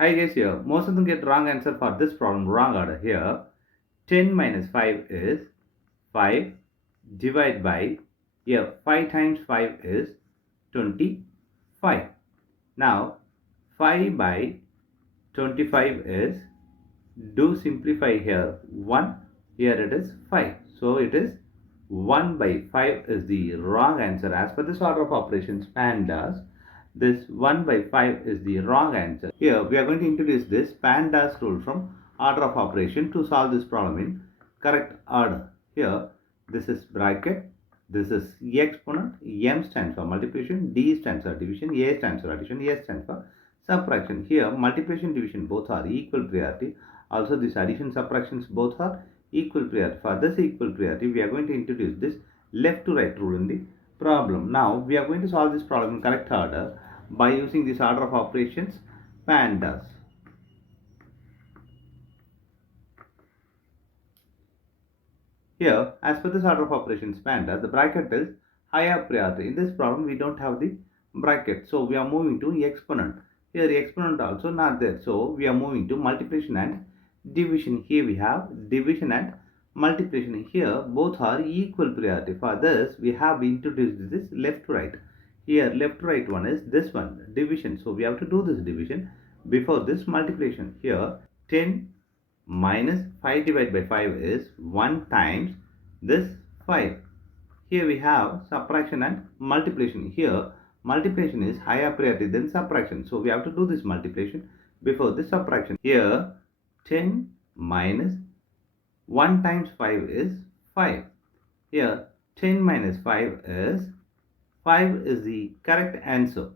Hi guys, here most of them get wrong answer for this problem, wrong order. Here 10 minus 5 is 5 divided by, here 5 times 5 is 25. Now 5 by 25 is, do simplify here 1, here it is 5, so it is 1 by 5 is the wrong answer. As per this order of operations PEMDAS, this 1 by 5 is the wrong answer. Here we are going to introduce this PEMDAS rule from order of operation to solve this problem in correct order. Here this is bracket, this is exponent, M stands for multiplication, D stands for division, A stands for addition, S stands for subtraction. Here multiplication division both are equal priority. Also this addition subtractions both are equal priority. For this equal priority we are going to introduce this left to right rule in the problem. Now we are going to solve this problem in correct order by using this order of operations PEMDAS. Here, as per this order of operations PEMDAS, the bracket is higher priority. In this problem, we don't have the bracket, so we are moving to exponent. Here, the exponent also not there, so we are moving to multiplication and division. Here we have division and multiplication. Here, both are equal priority. For this, we have introduced this left to right. Here, left to right one is this one, division. So we have to do this division before this multiplication. Here, 10 minus 5 divided by 5 is 1 times this 5. Here we have subtraction and multiplication. Here multiplication is higher priority than subtraction, so we have to do this multiplication before this subtraction. Here 10 minus 1 times 5 is 5. Here 10 minus 5 is 5 is the correct answer.